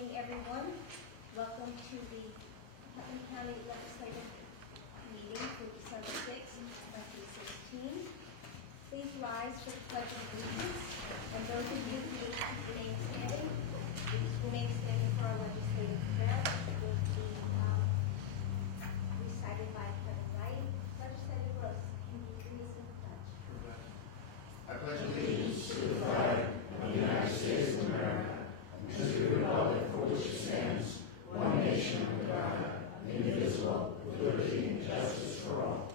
evening, everyone. Welcome to the Putnam County Legislative Meeting for December 6, 2016. Please rise for the Pledge of Allegiance, and those of you who remain standing, please remain standing for our legislative prayer, which will be recited by President Wright. Legislative Rose, can you lead us in the pledge? I pledge allegiance to the flag of the United States of America and to the republic for which it stands, one nation under God, indivisible, with liberty and justice for all.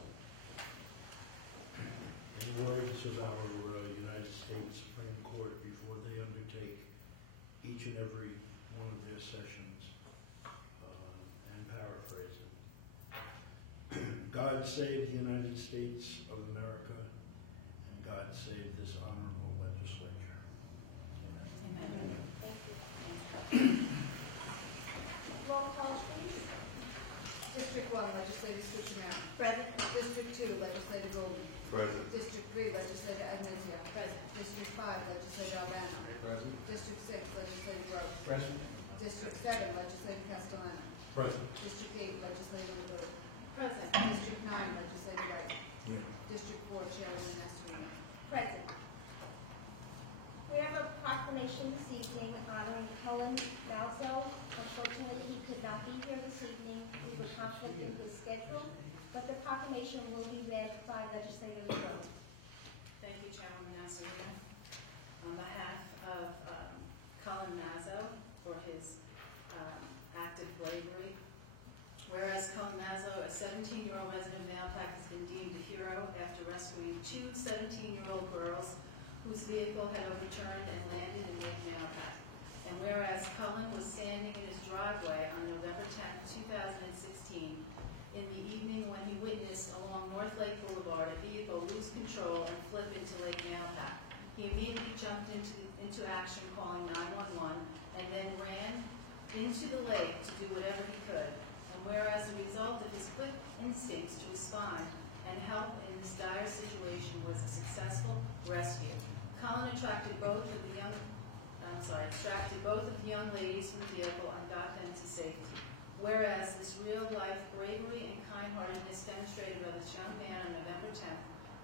In the words of our United States Supreme Court before they undertake each and every one of their sessions, and paraphrasing, God save the United States of America, and God save this honorable legislature. Amen. Thank you. Roll call, please. District 1, Legislator Scucciamano. Present. District 2, Legislator Golden. Present. District 3, Legislator Agnizio. Present. District 5, Legislator Albano. Present. District 6, Legislator Gross. Present. District 7, Legislator Castellano. Present. District 8, Legislator Levert. Present. District 9, Legislator Wright. Yeah. District 4, Chairwoman Estorino. Present. We have a proclamation this evening honoring Cullen Malzo. Unfortunately, he could not be here this evening due to a conflict in his schedule, but the proclamation will be read by Legislator LeBron. Thank you, Chairwoman Estorino. On behalf of Cullen Mazzo for his act of bravery, whereas Cullen Mazzo, a 17-year-old resident of Mailpack, has been deemed a hero after rescuing two 17-year-old girls whose vehicle had overturned and landed in Lake Mailpack. And whereas Cullen was standing in his driveway on November 10, 2016, in the evening when he witnessed along North Lake Boulevard a vehicle lose control and flip into Lake Mailpack. He immediately jumped into action, calling 911, and then ran into the lake to do whatever he could. And whereas the result of his quick instincts to respond and help in this dire situation was a successful rescue, Cullen extracted both of the young ladies from the vehicle and got them to safety. Whereas this real-life bravery and kind-heartedness demonstrated by this young man on November 10,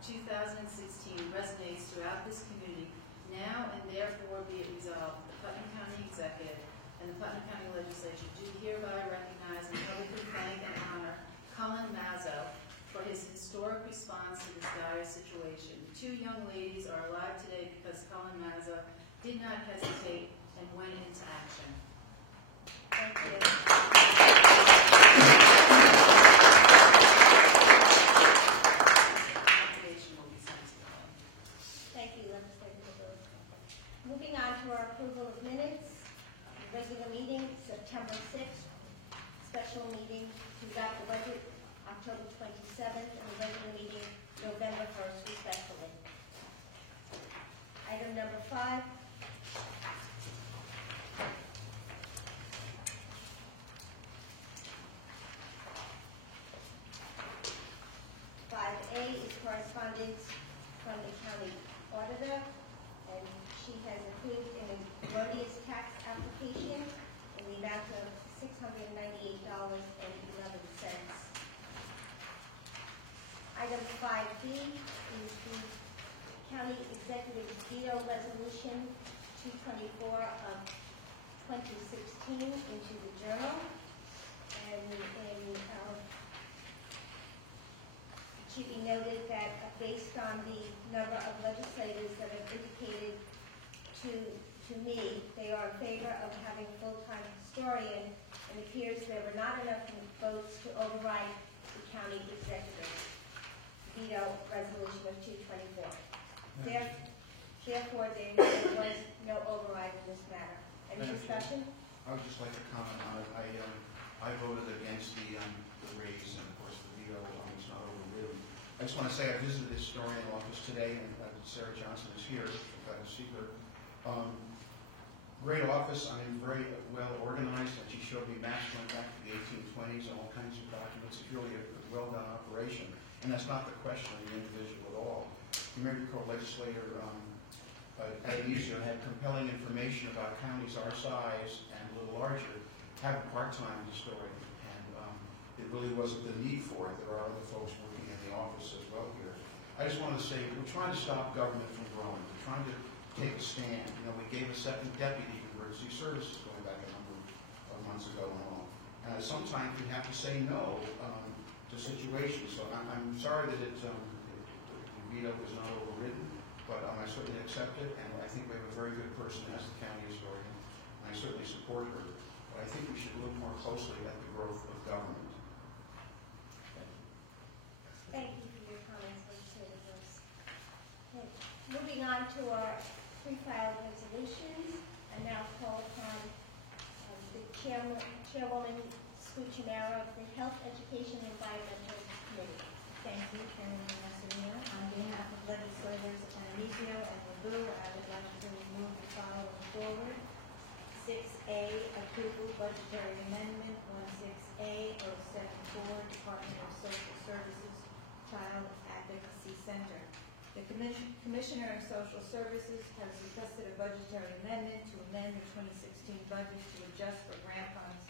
2016 resonates throughout this community, now and therefore be it resolved, the Putnam County Executive and the Putnam County Legislature do hereby recognize and publicly thank and honor Cullen Mazzo for his historic response to this dire situation. The two young ladies are alive today because Cullen Mazzo did not hesitate and went into action. Thank you. Thank you, Legislator LeBron. Moving on to our approval of minutes. Regular meeting, September 6th. Special meeting to adopt the budget, October 27th, and the regular meeting, November 1st, respectively. Item number 5. A is correspondence from the county auditor, and she has approved an erroneous tax application in the amount of $698.11. Item 5B is the county executive veto resolution 224 of 2016 into the journal, and it should be noted that based on the number of legislators that have indicated to me they are in favor of having a full-time historian, it appears there were not enough votes to override the county executive veto resolution of 224. Therefore, there was no override in this matter. Any discussion? I would just like to comment on it. I voted against the raise, and of course the veto is not overridden. I just want to say I visited the historian office today, and Sarah Johnson is here, got to see her. Great office, very well organized, and she showed me maps going back to the 1820s and all kinds of documents. It's really a well-done operation, and that's not the question of the individual at all. You may recall legislator Ed Easter had compelling information about counties our size and a little larger have a part-time historian, and it really wasn't the need for it. There are other folks working in the office as well here. I just wanted to say, we're trying to stop government from growing. We're trying to take a stand. You know, we gave a second deputy to emergency services going back a number of months ago and all. Sometimes we have to say no to situations. So I'm sorry that the veto was not overridden, but I certainly accept it, and I think we have a very good person as the county historian, and I certainly support her. But I think we should look more closely at the growth of government. Thank you for your comments, Legislator Gross. Okay, moving on to our pre-filed resolutions, and now call upon the Chairwoman Scuccinero of the Health, Education, and Environmental Committee. Thank you, Chairman Masserino. On behalf of legislators Anamizio and Ledoux, I would like to move the following forward. 6A, approval budgetary amendment 16A 074, Department of Social Services, Child Advocacy Center. The Commissioner of Social Services has requested a budgetary amendment to amend the 2016 budget to adjust for grant funds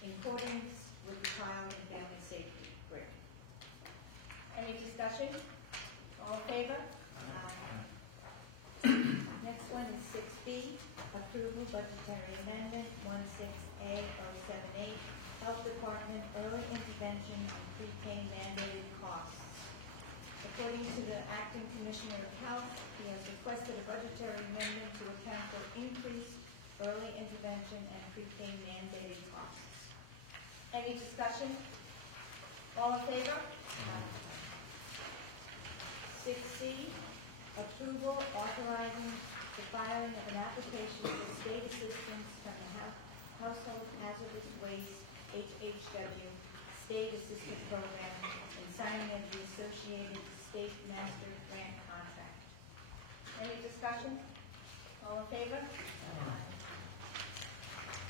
in accordance with the Child and Family Safety Grant. Any discussion? All in favor? Next one is 6B, approval budgetary amendment 16A 078, Health Department early intervention and pre-K mandated costs. According to the Acting Commissioner of Health, he has requested a budgetary amendment to account for increased early intervention and pre-K mandated costs. Any discussion? All in favor? 6C, approval authorizing the filing of an application for state assistance from the Household Hazardous Waste HHW State Assistance Program and signing of the associated state master grant contract. Any discussion? All in favor?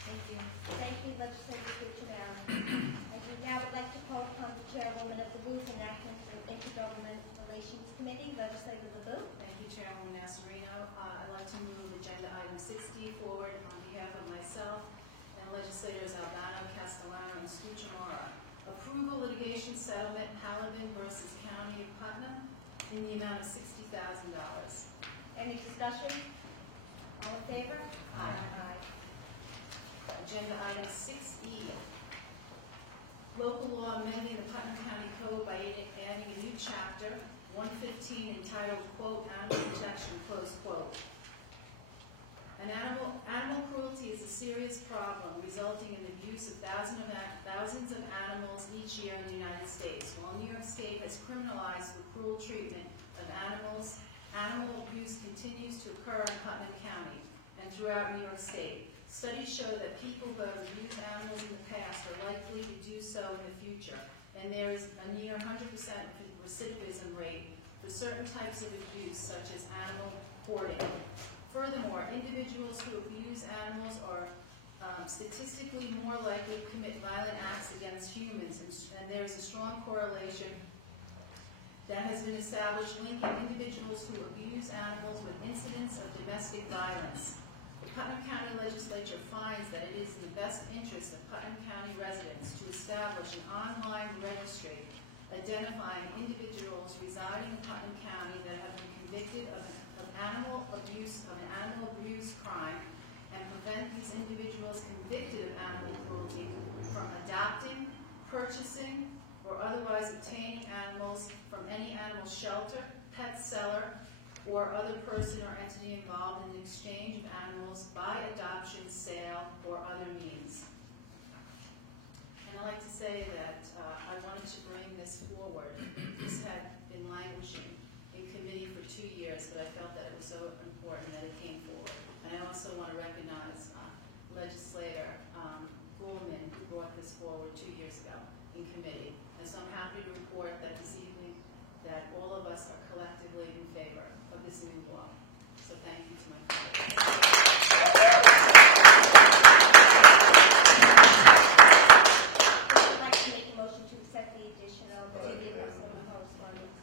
Thank you. Thank you, Legislator Cuccinero. I would now like to call upon the Chairwoman of the Rules and Actions and Intergovernmental Relations Committee, Legislator Ledoux. Thank you, Chairwoman Masserino. I'd like to move agenda item 6D forward on behalf of myself and legislators Albano, Castellano, and Scuccinero. Approval litigation settlement, Halliburton versus County of Putnam, in the amount of $60,000. Any discussion? All in favor? Aye. Agenda item 6E, local law amending the Putnam County Code by adding a new chapter, 115, entitled, quote, animal protection, close quote. Animal cruelty is a serious problem resulting in the abuse of thousands of animals each year in the United States. While New York State has criminalized the cruel treatment of animals, animal abuse continues to occur in Putnam County and throughout New York State. Studies show that people who have abused animals in the past are likely to do so in the future, and there is a near 100% recidivism rate for certain types of abuse, such as animal hoarding. Furthermore, individuals who abuse animals are statistically more likely to commit violent acts against humans, and there is a strong correlation that has been established linking individuals who abuse animals with incidents of domestic violence. The Putnam County Legislature finds that it is in the best interest of Putnam County residents to establish an online registry identifying individuals residing in Putnam County that have been convicted of an animal abuse crime, and prevent these individuals convicted of animal cruelty from adopting, purchasing, or otherwise obtaining animals from any animal shelter, pet seller, or other person or entity involved in the exchange of animals by adoption, sale, or other means. And I'd like to say that I wanted to bring this forward. This had been languishing in committee for 2 years, but I felt that it was so important that it came forward. And I also want to recognize legislator Goulman, who brought this forward 2 years ago in committee. And so I'm happy to report that this evening that all of us are collectively in favor of this new law. So thank you to my colleagues. Would you like to make a motion to accept the additional duty of the correspondence?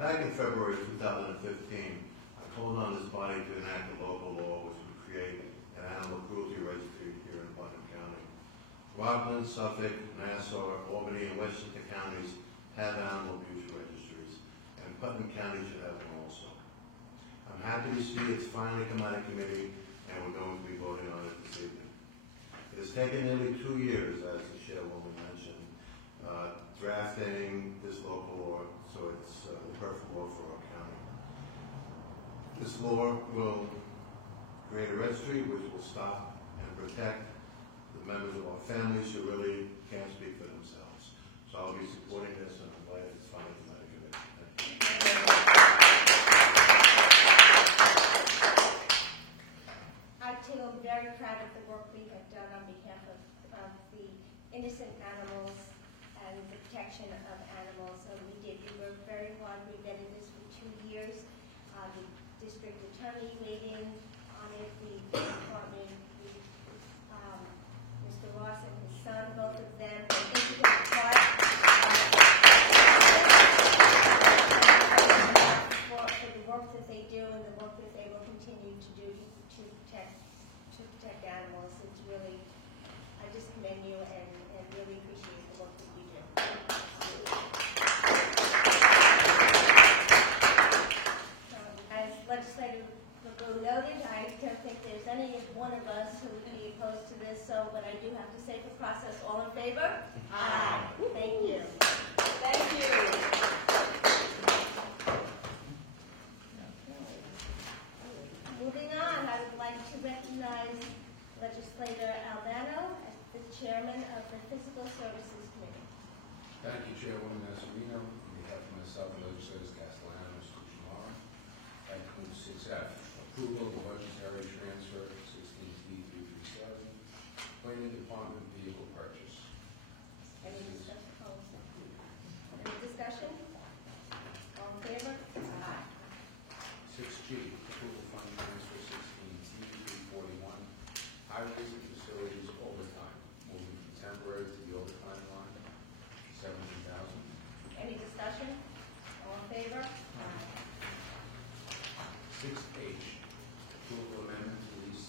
Back in February 2015, I calling on this body to enact a local law which would create an animal cruelty registry here in Putnam County. Rockland, Suffolk, Nassau, Albany, and Westchester counties have animal abuse registries, and Putnam County should have one also. I'm happy to see it's finally come out of committee, and we're going to be voting on it this evening. It has taken nearly 2 years, as the chairwoman mentioned, drafting this local law, so it's the perfect law for our county. This law will create a registry which will stop and protect the members of our families who really can't speak for themselves. So I'll be supporting this, and I'm glad it's finally come out of committee. Thank you. I too am very proud of the work we have done on behalf of the innocent animals and the protection of animals. So we worked very hard. We vetted this for 2 years. The district attorney weighed in on it. The department, Mr. Ross and his son, both of them, an integral part for the work that they do and the work that they will continue to do to protect animals. It's really, I just commend you and really appreciate the work that you do. As Legislator Legault noted, I don't think there's any one of us who would be opposed to this, but I do have to say for process, all in favor? Aye. Thank you. Thank you. Moving on, I would like to recognize Legislator Albano as the chairman of the Physical Services Committee. Thank you, Chairwoman Nasarino. On behalf of myself and legislators Castellano and Stucci-Mara, that includes 6F, approval of the budgetary transfer 16T337, Planning Department vehicle purchase. Any discussion? Any discussion? All in favor? Aye. 6G, approval fund transfer 16T341, highways and facilities overtime, moving from temporary to the overtime line, 17,000. Any discussion? All in favor? 6H, approval amendment to lease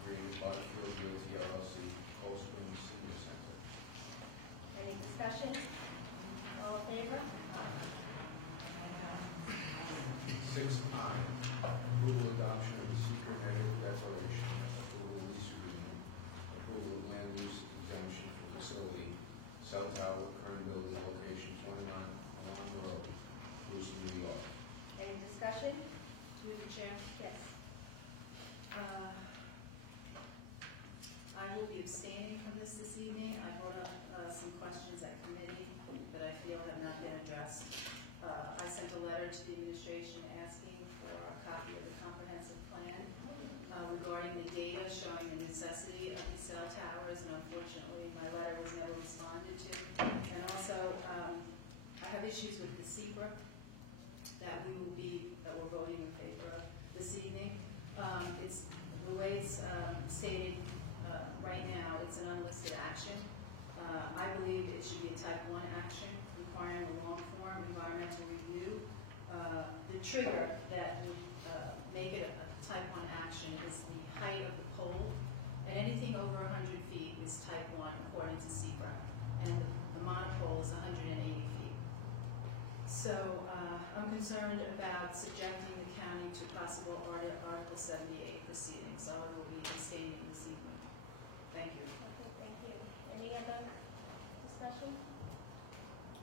agreement Butterfield Realty LLC, Cold Springs Senior Center. Any discussion? All in favor? 6I, approval adoption of the secret negative declaration, approval lease agreement, approval of land use exemption for facility, cell tower, current building location 29 along the road, Bruce, New York. Any discussion? Through the chair. Yes. I will be abstaining from this evening. I brought up some questions at committee that I feel have not been addressed. I sent a letter to the administration asking for a copy of the comprehensive plan regarding the data showing the necessity of these cell towers, and unfortunately my letter was never responded to. And also, I have issues with the SECRA that we're voting in favor of this evening. It's the way it's stated right now. It's an unlisted action. I believe it should be a type 1 action requiring a long-form environmental review. The trigger that would make it a type 1 action is the height of the pole, and anything over 100 feet is type 1 according to SECRA, and the monopole is 180 feet. So I'm concerned about subjecting the county to possible Article 78 proceedings, so I will be abstaining this evening. Thank you. Okay, thank you. Any other discussion?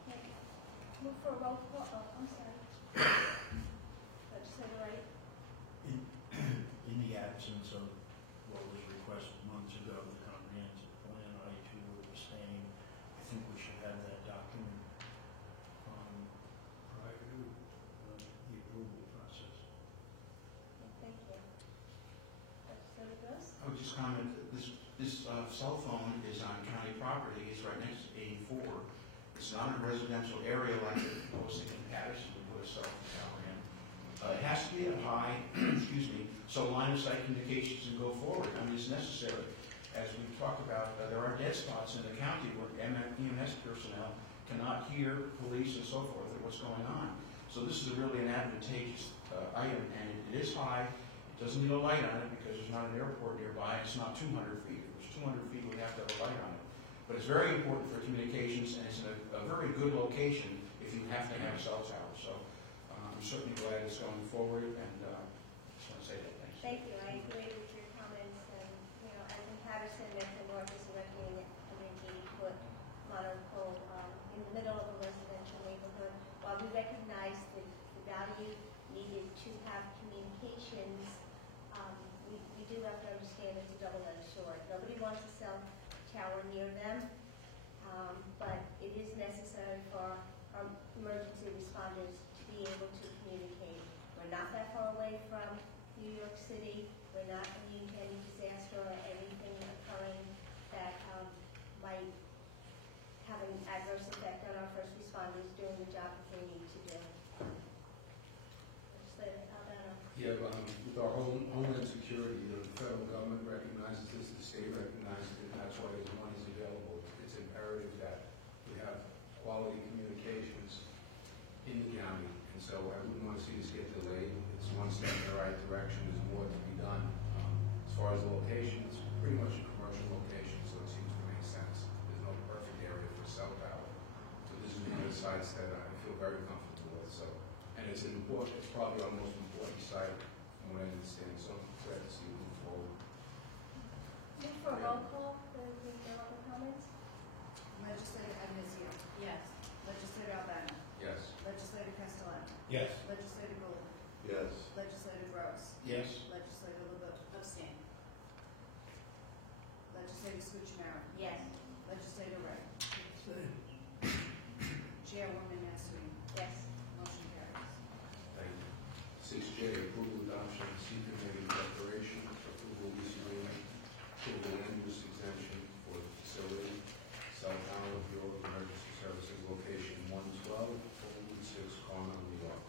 Okay. Move for a roll call. Oh, I'm sorry. Legislator Wright? In the absence of what was requested months ago, the comprehensive plan, I too would abstain. I think we should have that document prior to the approval process. Thank you. Legislator Gross? I would just comment, this cell phone is on county property, it's right next to 84. It's not a residential area like I was thinking Patterson would put a cell phone tower in. It has to be at high, excuse me, so line of sight communications can go forward. I mean, it's necessary. As we talked about, there are dead spots in the county where EMS personnel cannot hear police and so forth or what's going on. So this is really an advantageous item, and it is high. It doesn't need a light on it because there's not an airport nearby. It's not 200 feet. If it was 200 feet, we'd have to have a light on it. But it's very important for communications, and it's in a very good location if you have to have a cell tower. So I'm certainly glad it's going forward, and just want to say that. Thanks. Thank you, I agree with your comments, and, you know, as in Patterson, there's a north is erecting a 180-foot monopole in the middle of a residential neighborhood. While we recognize the value needed to have communications, we do have to understand it's a double-edged sword. Nobody wants a cell tower near them, but it is necessary for our emergency responders to be able to communicate. We're not that far away from New York City. We're not immune to any disaster or anything occurring that might have an adverse effect on our first responders doing the job that they need to do. Legislator Albano. Yeah, with our homeland security, the federal government recognizes this, the state recognizes it, and that's why the money is available. It's imperative that we have quality communications in the county, and so I wouldn't want to see this get delayed. It's one step in the right direction. There's more to be done. As far as the location, it's pretty much a commercial location, so it seems to make sense. There's no perfect area for cell tower. So this is one of the sites that I feel very comfortable with. So, and it's probably our most important site from what I understand. So I'm glad to see it move forward. Move for a roll call, the other comments? Legislator Admizio. Yes. Legislator Albano. Yes. Legislator Castellano. Yes. Legislator Gould. Yes. Legislator Gross. Yes. Legislator LeBeau. Abstain. Legislator Scucciamaro. Yes. Legislator Ray. Chairwoman Nasreen. Yes. Motion carries. Thank you. 6J, approval adoption of secret negative declaration, approval lease agreement, approval land use exemption for the facility, cell tower, Bureau of Emergency Services, location 112, Route 6, Carmel, New York.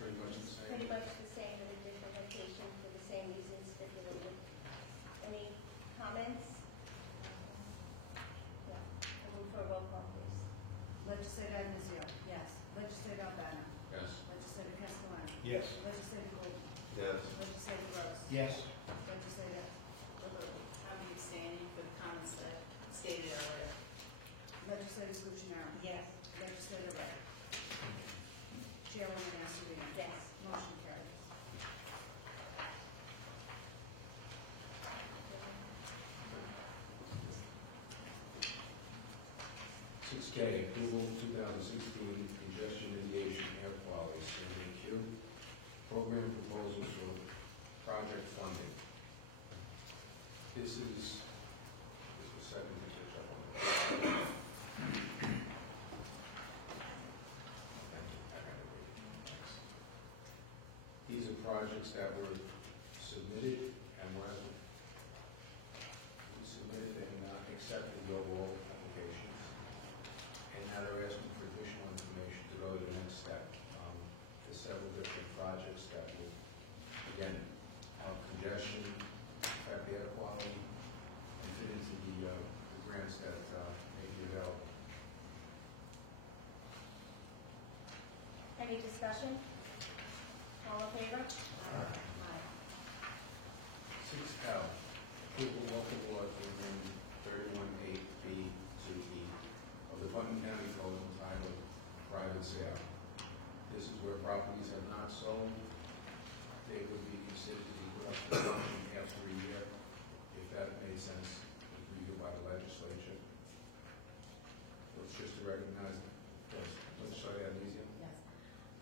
Pretty much the same. Pretty much the same, but a different location for the same reasons stipulated. Any comments? No. I move for a roll call, please. Legislator Admizio. Yes. Legislator Albano. Yes. Legislator Castellano. Yes. Legislator Gould. Yes. Legislator Gross. Yes. Legislator LeBeau. I'll be abstaining for the comments that I stated earlier. Legislator Scucciamaro. Yes. Legislator Ray. Chairwoman Nasreen. Yes. Motion carries. K, approval 2016 congestion mitigation air quality, CMAQ, program proposal for project funding. This is the second to catch up on. Thank you. I got it. Thanks. These are projects that were submitted and were submitted and accepted the overall applications. And now they're asking for additional information to go to the next step. There's several different projects that will, again, congestion, affect the air quality, and fit into the grants that may be available. Any discussion? All in favor? Aye. Aye. 6L, approval local law to amend 31(8)(b) to E of the Putnam County Code entitled private sale. This is where properties have not sold. They would be considered to be put up for auction after a year, if that made sense, reviewed by the legislature. So it's just to recognize, legislative amnesia. Yes.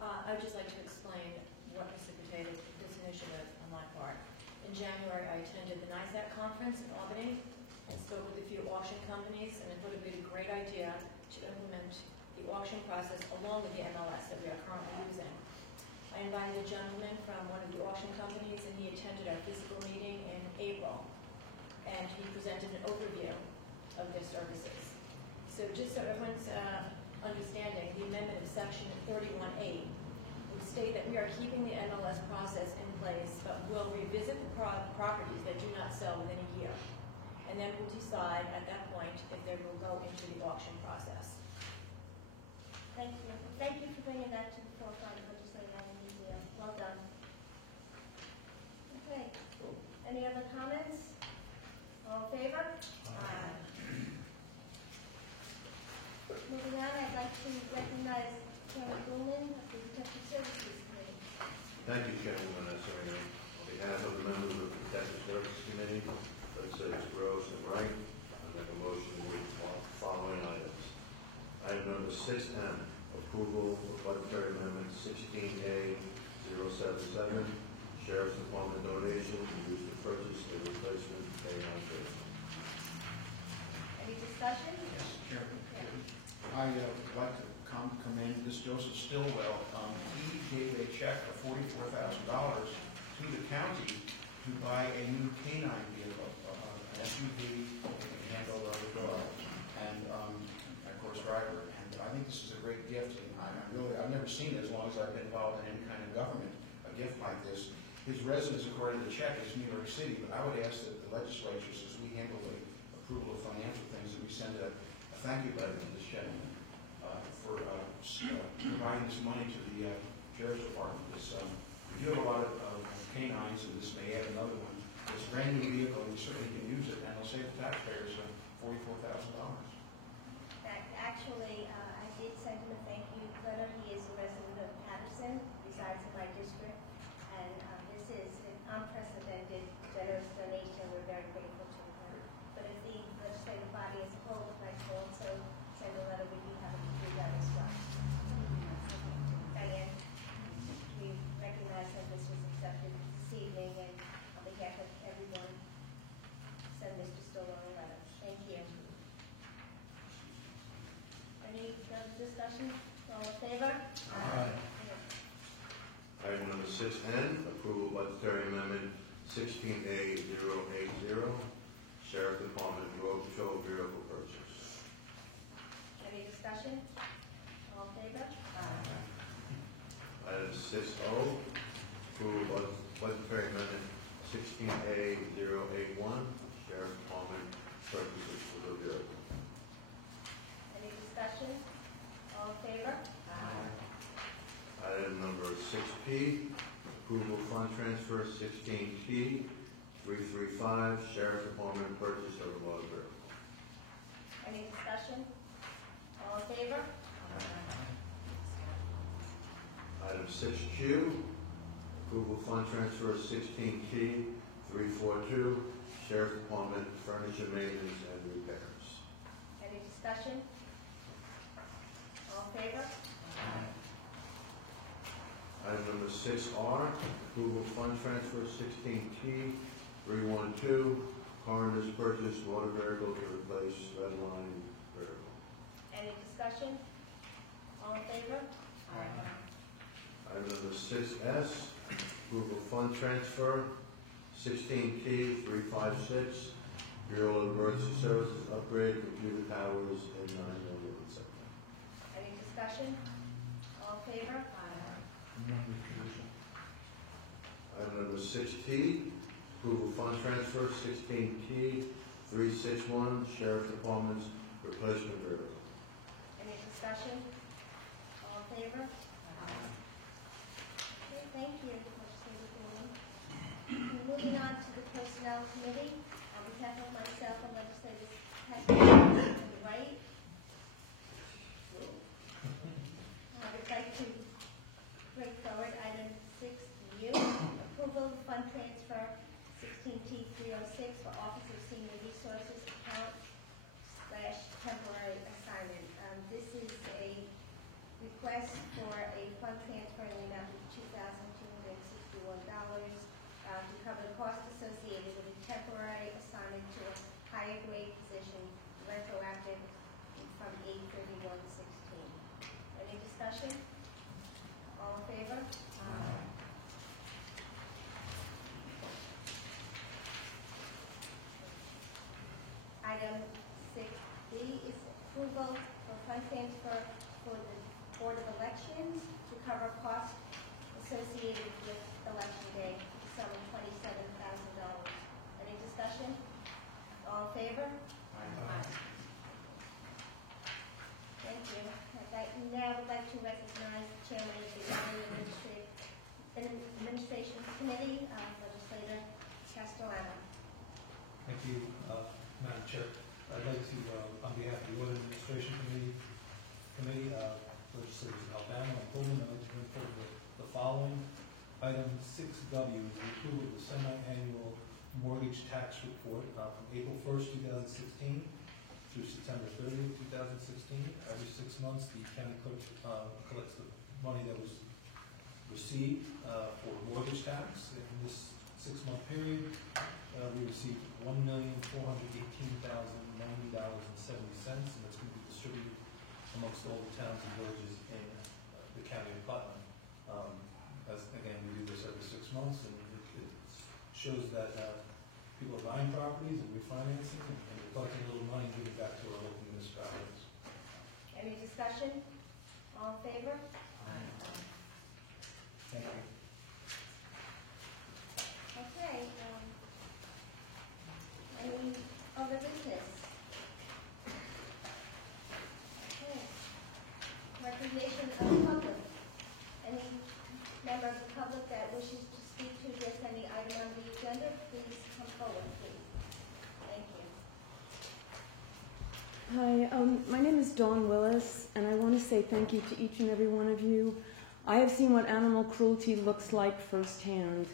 I would just like to explain what precipitated this initiative on my part. In January, I attended the NISAC conference in Albany and spoke with a few auction companies, and it would have been a great idea to implement the auction process along with the MLS that we are currently using. I invited a gentleman from one of the auction companies, and he attended our physical meeting in April, and he presented an overview of their services. So just so everyone's understanding, the amendment of section 31(8) would state that we are keeping the MLS process in place, but will revisit the properties that do not sell within a year. And then we'll decide at that point if they will go into the auction process. Thank you. Thank you for bringing that to the forefront of legislative museum. Well done. Okay. Any other comments? All in favor? Aye. Moving on, I'd like to recognize Chairman Goulman of the Detective Services Committee. Thank you, Chairman Vanessa. On behalf of the members of the Protective Services Committee, legislators Gross and Wright, I make a motion with the following items. Item number 6M, approval of budgetary amendment 16A 077, Sheriff's Department donation used to purchase a replacement K-9 vehicle. Any discussion? Yes, Chairman. I'd like to commend this Joseph Stillwell. He gave a check of $44,000 to the county to buy a new K-9 vehicle, an SUV that can handle the dog and, of course, driver. And I think this is a great gift. And I've never seen it as long as I've been involved in any kind of government, a gift like this. His residence, according to the check, is New York City, but I would ask that the legislatures, as we handle the approval of financial things, that we send a thank you letter to this gentleman for providing this money to the Sheriff's Department. We do have a lot of canines, and this may add another one. It's a brand new vehicle, and we certainly can use it, and it'll save the taxpayers $44,000. Actually, I did send him a thank you letter. He is a resident of Patterson, resides in my district, and this is an unprecedented, generous donation. We're very grateful to him. But if the legislative body as a whole would like to also send a letter, we'd be happy to do that as well. Diane, we recognize that this was accepted this evening, and on behalf of everyone, send Mr. Stoller a letter. Thank you. Any further discussion? All in favor? Aye. Item number 6N, approval budgetary amendment 16A 080, Sheriff Department Road Patrol vehicle purchase. Any discussion? All in favor? Item 6O, approval budgetary amendment 16A 081, Sheriff Department purchases for the vehicle. Any discussion? All in favor? Item number 6P, approval fund transfer 16T 335, Sheriff Department purchase of a motor vehicle. Any discussion? All in favor? Item 6Q, approval fund transfer 16T 342, Sheriff Department furniture maintenance and repairs. Any discussion? All in favor? Item number 6R, approval fund transfer 16T 312, coroner's purchase motor vehicle to replace red line vehicle. Any discussion? All in favor? Item number 6S, approval fund transfer 16T 356, Bureau of Emergency Services upgrade computer towers in 9 million. Any discussion? All in favor? Item number 6T, approval fund transfer 16T 361, Sheriff Department's replacement vehicle. Any discussion? All in favor? Okay, thank you, Legislator Goulden. Moving on to the Personnel Committee, on behalf of myself and Legislators Wright, I would like to bring forward item 6U, approval of fund transfer 16T 306 for Office of Senior Resources account / temporary assignment. This is a request for a fund transfer in the amount of $2,261 to cover the cost associated with a temporary assignment to a higher grade position retroactive from 8/31/16. Any discussion? All in favor? Item 6B is approval for fund transfer for the Board of Elections to cover costs associated with Election Day, the sum of $27,000. Any discussion? All in favor? Thank you. That now would like to recognize the chairman of the Administration Committee, Legislator Castellano. Thank you, Madam Chair. I'd like to, on behalf of the Audit Administration Committee, Legislators Albano and Pullman, I'd like to bring forward the following. Item 6W is the approval of the semi-annual mortgage tax report from April 1st, 2016 through September 30th, 2016. Every 6 months, the county clerk collects the money that was received for mortgage tax. In this 6-month period, we received $1,418,090.70, and it's going to be distributed amongst all the towns and villages in the county of Putnam. As again, we do this every 6 months, and it shows that people are buying properties and refinancing, and we're collecting a little money and giving back to our local municipalities. Any discussion? All in favor? Thank you. Okay, any other business? Okay. Recognition of the public. Any member of the public that wishes to speak to this, any item on the agenda, please come forward, please. Thank you. Hi, my name is Dawn Willis, and I want to say thank you to each and every one of you. I have seen what animal cruelty looks like firsthand,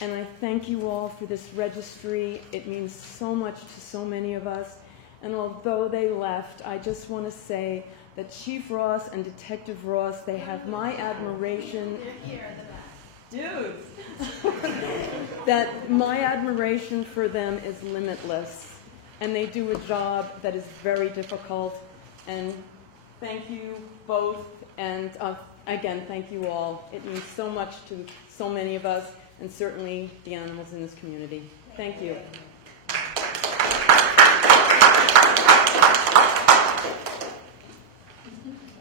and I thank you all for this registry. It means so much to so many of us, and although they left, I just want to say that Chief Ross and Detective Ross, they have my admiration. Dudes! That my admiration for them is limitless, and they do a job that is very difficult, and thank you both, and again, thank you all. It means so much to so many of us, and certainly the animals in this community. Thank you.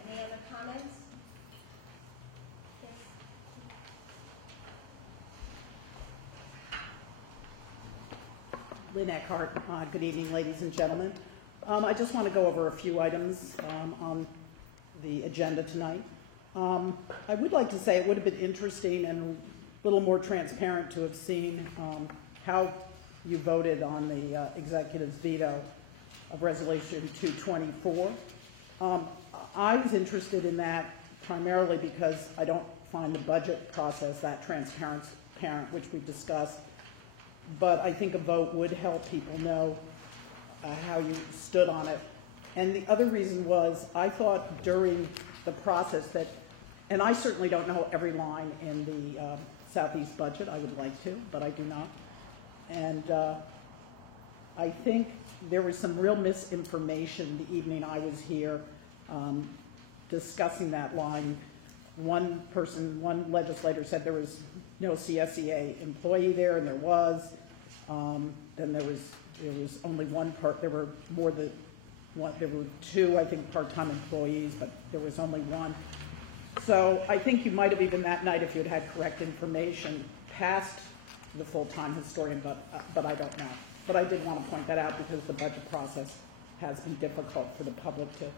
Any other comments? Yes. Lynn Eckhart. Good evening, ladies and gentlemen. I just want to go over a few items on the agenda tonight. I would like to say it would have been interesting and a little more transparent to have seen how you voted on the executive's veto of Resolution 224. I was interested in that primarily because I don't find the budget process that transparent, which we've discussed. But I think a vote would help people know how you stood on it. And the other reason was I thought during the process that, and I certainly don't know every line in the Southeast budget. I would like to, but I do not. And I think there was some real misinformation the evening I was here discussing that line. One legislator said there was no CSEA employee there, and there was. Then there was only one part. There were more than one. There were two, I think, part-time employees, but there was only one. So I think you might have even that night, if you had had correct information, passed the full-time historian, but I don't know. But I did want to point that out because the budget process has been difficult for the public to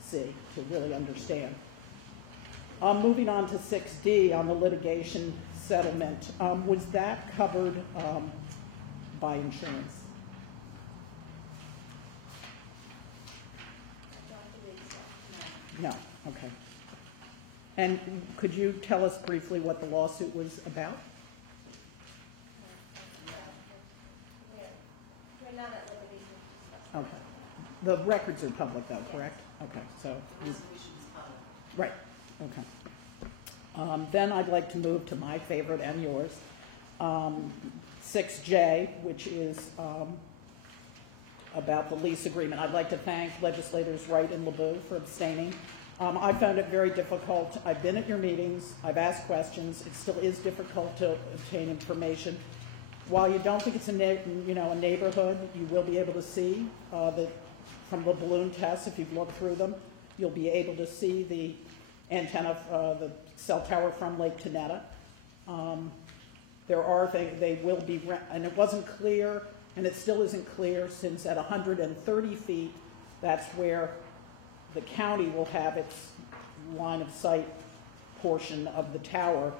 see, to really understand. Moving on to 6D on the litigation settlement, was that covered by insurance? No, okay. And could you tell us briefly what the lawsuit was about? We're not at liberty to discuss. Okay. The records are public though, correct? Okay, so. Right, okay. Then I'd like to move to my favorite and yours, 6J, which is about the lease agreement. I'd like to thank legislators Wright and LeBeau for abstaining. I found it very difficult. I've been at your meetings. I've asked questions. It still is difficult to obtain information. While you don't think it's a neighborhood, you will be able to see that from the balloon tests, if you've looked through them, you'll be able to see the antenna, the cell tower from Lake Tenetta. There are things, they will be, and it wasn't clear, and it still isn't clear, since at 130 feet, that's where the county will have its line of sight portion of the tower.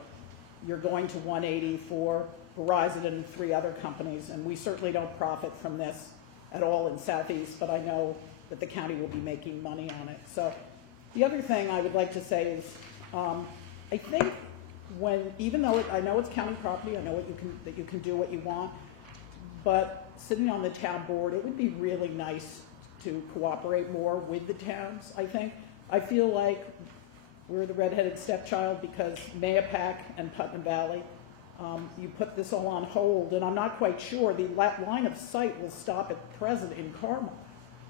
You're going to 180 for Verizon and 3 other companies, and we certainly don't profit from this at all in Southeast, but I know that the county will be making money on it. So the other thing I would like to say is, I think even though I know it's county property, I know that you can do what you want, but sitting on the town board, it would be really nice to cooperate more with the towns, I think. I feel like we're the redheaded stepchild because Mayapack and Putnam Valley, you put this all on hold, and I'm not quite sure. The line of sight will stop at present in Carmel.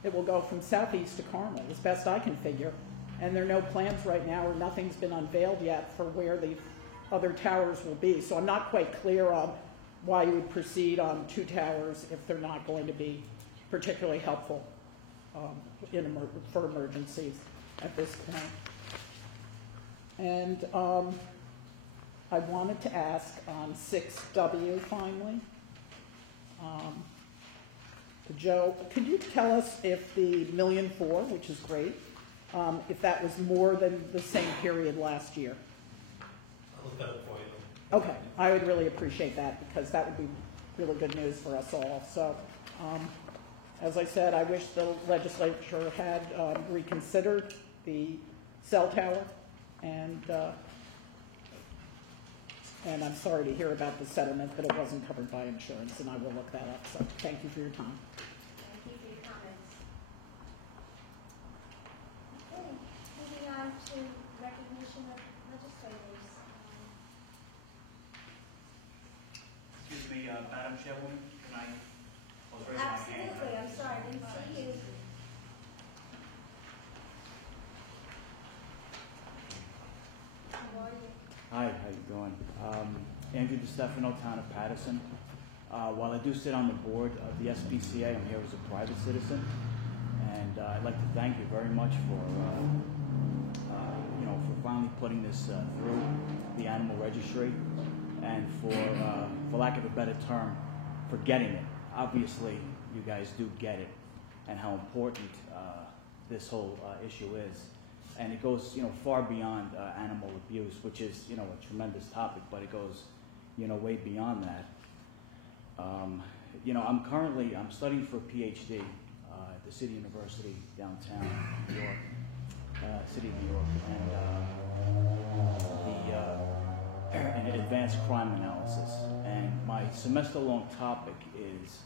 It will go from Southeast to Carmel, as best I can figure. And there are no plans right now, or nothing's been unveiled yet for where the other towers will be. So I'm not quite clear on why you would proceed on 2 towers if they're not going to be particularly helpful for emergencies at this point. And I wanted to ask on 6W finally. Joe, could you tell us if the $1.4 million, which is great, if that was more than the same period last year? I'll look that up for you. Okay, I would really appreciate that because that would be really good news for us all. So, as I said, I wish the legislature had reconsidered the cell tower, and I'm sorry to hear about the settlement, but it wasn't covered by insurance, and I will look that up. So, thank you for your time. Thank you for your comments. Okay, moving on to recognition of legislators. Excuse me, Madam Chairwoman, can I raise my hand? Absolutely, I'm sorry, I didn't see you. How are you? Hi, how you doing? Andrew DiStefano, Town of Patterson. While I do sit on the board of the SPCA, I'm here as a private citizen, and I'd like to thank you very much for finally putting this through the animal registry, and for lack of a better term, for getting it. Obviously, you guys do get it, and how important this whole issue is. And it goes, far beyond animal abuse, which is, a tremendous topic, but it goes, way beyond that. I'm studying for a PhD at the City University downtown New York, City of New York, and in advanced crime analysis. And my semester-long topic is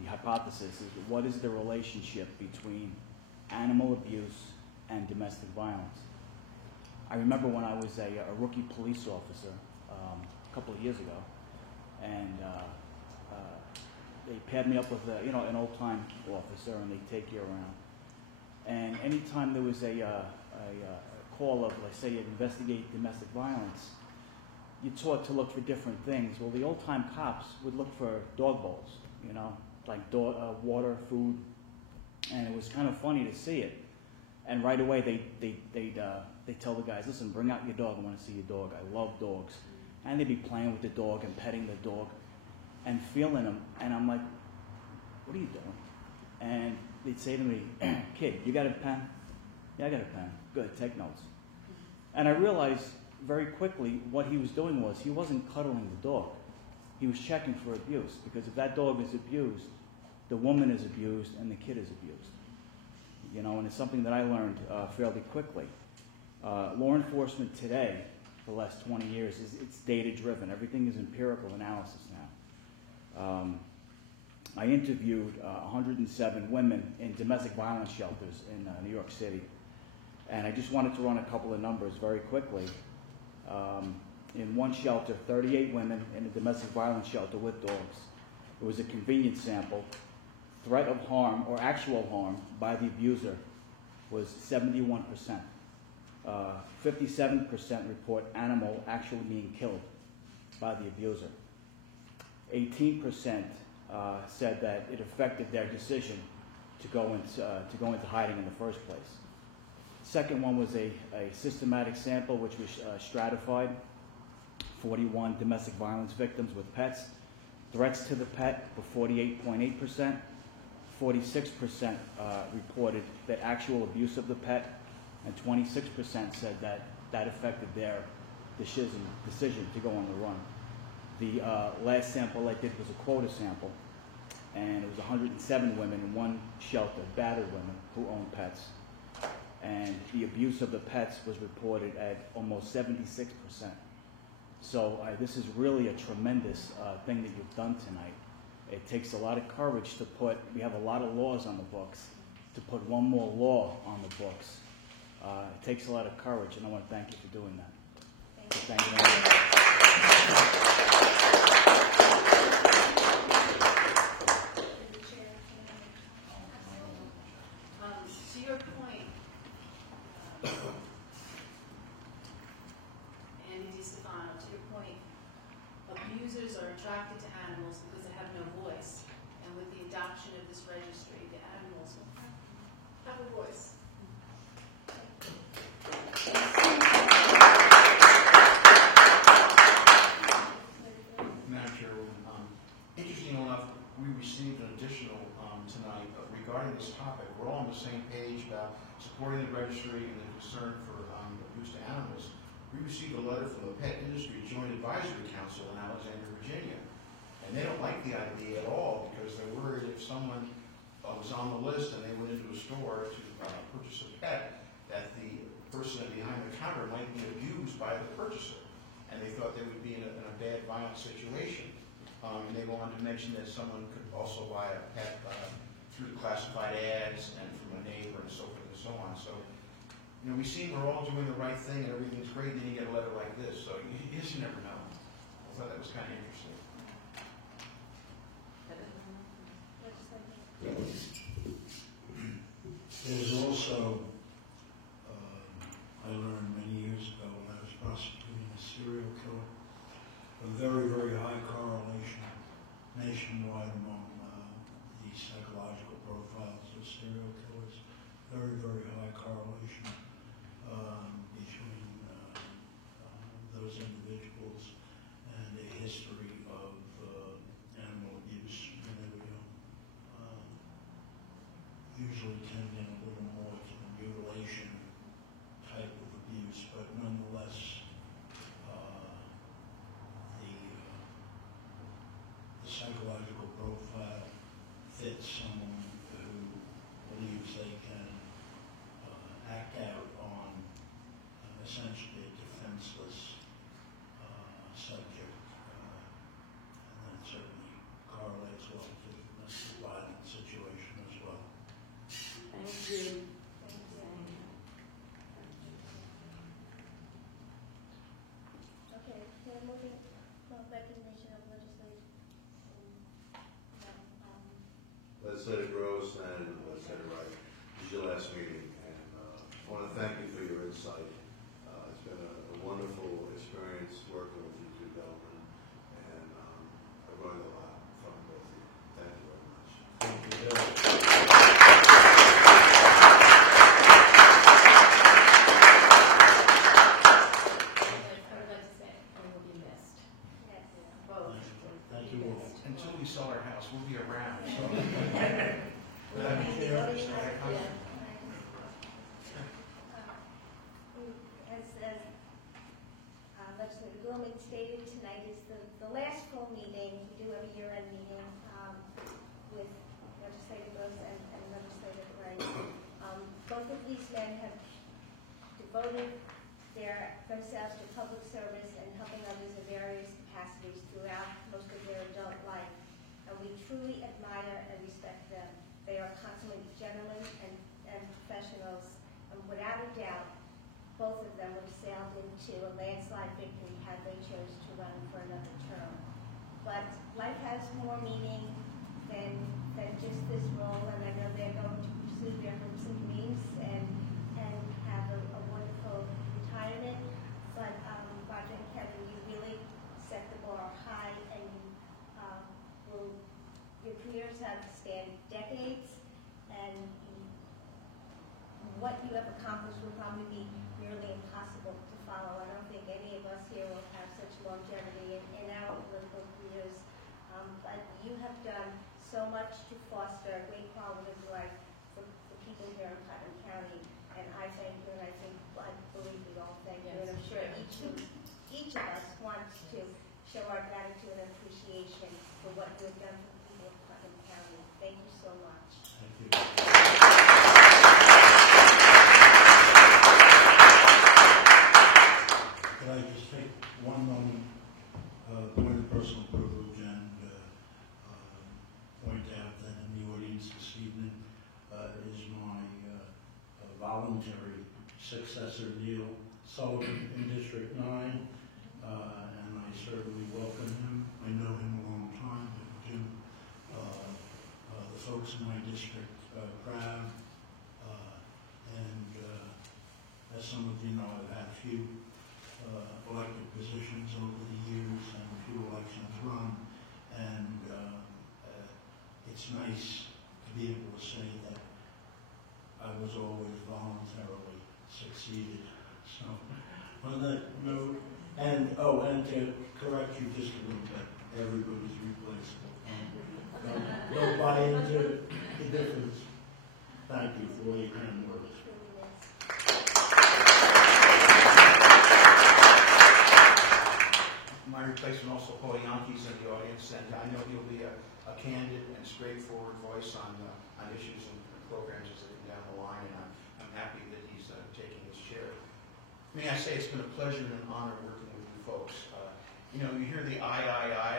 the hypothesis is what is the relationship between animal abuse and domestic violence. I remember when I was a rookie police officer a couple of years ago, and they paired me up with an old-time officer, and they take you around. And anytime there was a call of, let's say, you investigate domestic violence, you're taught to look for different things. Well, the old-time cops would look for dog bowls, like water, food, and it was kind of funny to see it. And right away, they tell the guys, listen, bring out your dog. I want to see your dog. I love dogs. And they'd be playing with the dog and petting the dog and feeling him. And I'm like, what are you doing? And they'd say to me, kid, you got a pen? Yeah, I got a pen. Good, take notes. And I realized very quickly what he was doing was he wasn't cuddling the dog. He was checking for abuse, because if that dog is abused, the woman is abused and the kid is abused. And it's something that I learned fairly quickly. Law enforcement today, for the last 20 years, it's data-driven. Everything is empirical analysis now. I interviewed 107 women in domestic violence shelters in New York City. And I just wanted to run a couple of numbers very quickly. In one shelter, 38 women in a domestic violence shelter with dogs. It was a convenience sample. Threat of harm or actual harm by the abuser was 71%. 57% report animal actually being killed by the abuser. 18% said that it affected their decision to go into hiding in the first place. Second one was a systematic sample which was stratified. 41 domestic violence victims with pets. Threats to the pet were 48.8%. 46% reported that actual abuse of the pet, and 26% said that that affected their decision to go on the run. The last sample I did was a quota sample, and it was 107 women in one shelter, battered women, who own pets. And the abuse of the pets was reported at almost 76%. So this is really a tremendous thing that you've done tonight. It takes a lot of courage to we have a lot of laws on the books, to put one more law on the books. It takes a lot of courage, and I want to thank you for doing that. Thank you very much. To your point, Andy DiStefano, to your point, abusers are attracted to animals because they have no voice. And with the adoption of this registry, the animals will have a voice. Madam Chairwoman, interesting enough, we received an additional tonight regarding this topic. We're all on the same page about supporting the registry and the concern for abuse to animals. We received a letter from the Pet Industry Joint Advisory Council in Alexandria, Virginia. And they don't like the idea at all because they're worried if someone was on the list and they went into a store to purchase a pet, that the person behind the counter might be abused by the purchaser. And they thought they would be in a bad, violent situation. And they wanted to mention that someone could also buy a pet through classified ads and from a neighbor and so forth and so on. So, you know, we see we're all doing the right thing and everything's great, and then you get a letter like this. So you just never know. I thought that was kind of interesting. There's also, I learned many years ago when I was prosecuting a serial killer, a very, very high correlation nationwide among the psychological profiles of serial killers. Very, very high correlation between those individuals and a history of animal abuse when they were young. Usually tending a little more to the mutilation type of abuse, but nonetheless, the psychological profile fits someone who believes they can act out on essentially a defenseless subject, and that certainly correlates well to the domestic violence situation as well. Thank you. Okay, we're moving to recognition of legislators. Legislator Gross and Legislator Wright, this is your last meeting, and I want to thank you for your insight. It's been a wonderful experience working with you two gentlemen, and I've learned a lot from both of you. Thank you very much. Thank you, Bill. I would like to say, you will be missed. Yes. Both. Thank you all. Until we sell our house, we'll be around. So. As Legislator Gorman stated, tonight is the last full meeting. We do have a year-end meeting with Legislator Gross and Legislator Wright. Both of these men have devoted themselves to public service and helping others in various capacities throughout most of their adult life. And we truly admire and respect them. They are consummate gentlemen and professionals, and without a doubt, both of them would have sailed into a landslide victory had they chose to run for another term. But life has more meaning than just this role, and I know they're going to pursue their hopes and dreams and have a wonderful retirement. But Roger and Kevin, you really set the bar high, and your careers have spanned decades, and what you have accomplished will probably be nearly impossible to follow. I don't think any of us here will have such longevity in our political careers, but you have done so much to foster great quality here in Putnam County. And I thank you, and I believe we all thank you. And I'm sure each of us wants to show our gratitude and appreciation for what you've done for the people of Putnam County. Thank you so much. Thank you. Could I just take one moment, point of personal privilege, and point out that in the audience this evening is my voluntary successor, Neil Sullivan, in District 9, and I certainly welcome him. I know him a long time, but do the folks in my district proud, and as some of you know, I've had a few elected positions over the years and a few elections run, and it's nice to be able to say that I was always voluntarily succeeded. So on that note, and to correct you just a little bit, everybody's replaceable. Don't buy into the difference. Thank you for all your kind words. My replacement also, Paul Yankees, in the audience, and I know he'll be a candid and straightforward voice on issues and programs as they come down the line, and I'm happy that he's taking his chair. May I say it's been a pleasure and an honor working with you folks. You hear the I,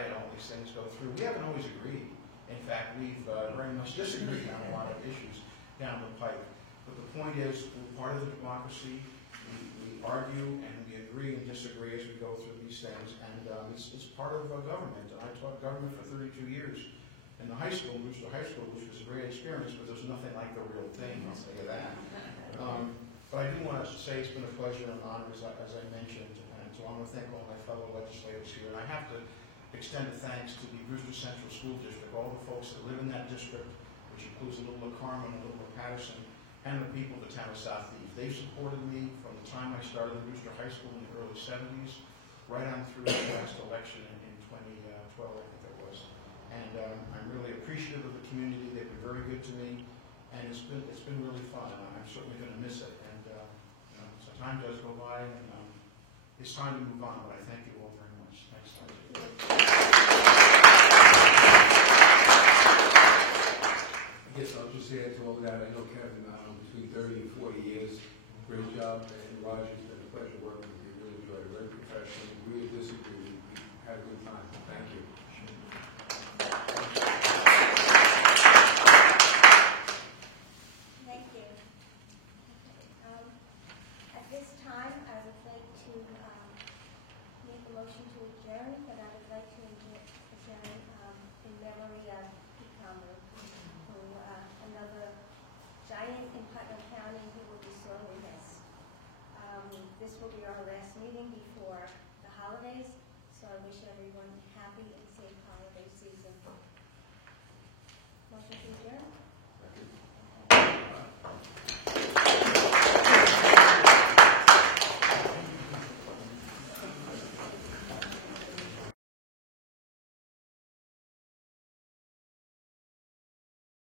and all these things go through. We haven't always agreed. In fact, we've very much disagreed on a lot of issues down the pipe. But the point is, we're part of the democracy. We argue and we agree and disagree as we go through these things, and it's part of government. And I taught government for 32 years in the high school, Brewster High School, which was a great experience, but there's nothing like the real thing, I'll tell you that. But I do want to say it's been a pleasure and honor, as I mentioned, and so I want to thank all my fellow legislators here. And I have to extend a thanks to the Brewster Central School District, all the folks that live in that district, which includes a little of Carmen, a little of Patterson, and the people of the town of South Eve. They've supported me from the time I started in Brewster High School in the early 70s, right on through the last election in 2012, I think it was. And I'm really appreciative of the community. They've been very good to me, and it's been really fun. I'm certainly going to miss it. And so time does go by, and it's time to move on. But I thank you all very much. Thanks, I guess I'll just add to all that. I know Kevin, between 30 and 40 years, great job, and Roger, it's been a pleasure working with you. Really enjoyed it. Very professional. Really disagree. We had a good time. Thank you. Thank you. At this time, I would like to make a motion to adjourn, but I would like to adjourn in memory of Pete Calmer, who another giant in Putnam County who will be sorely missed. This will be our last meeting before the holidays, so I wish everyone happy and safe holiday season. Motion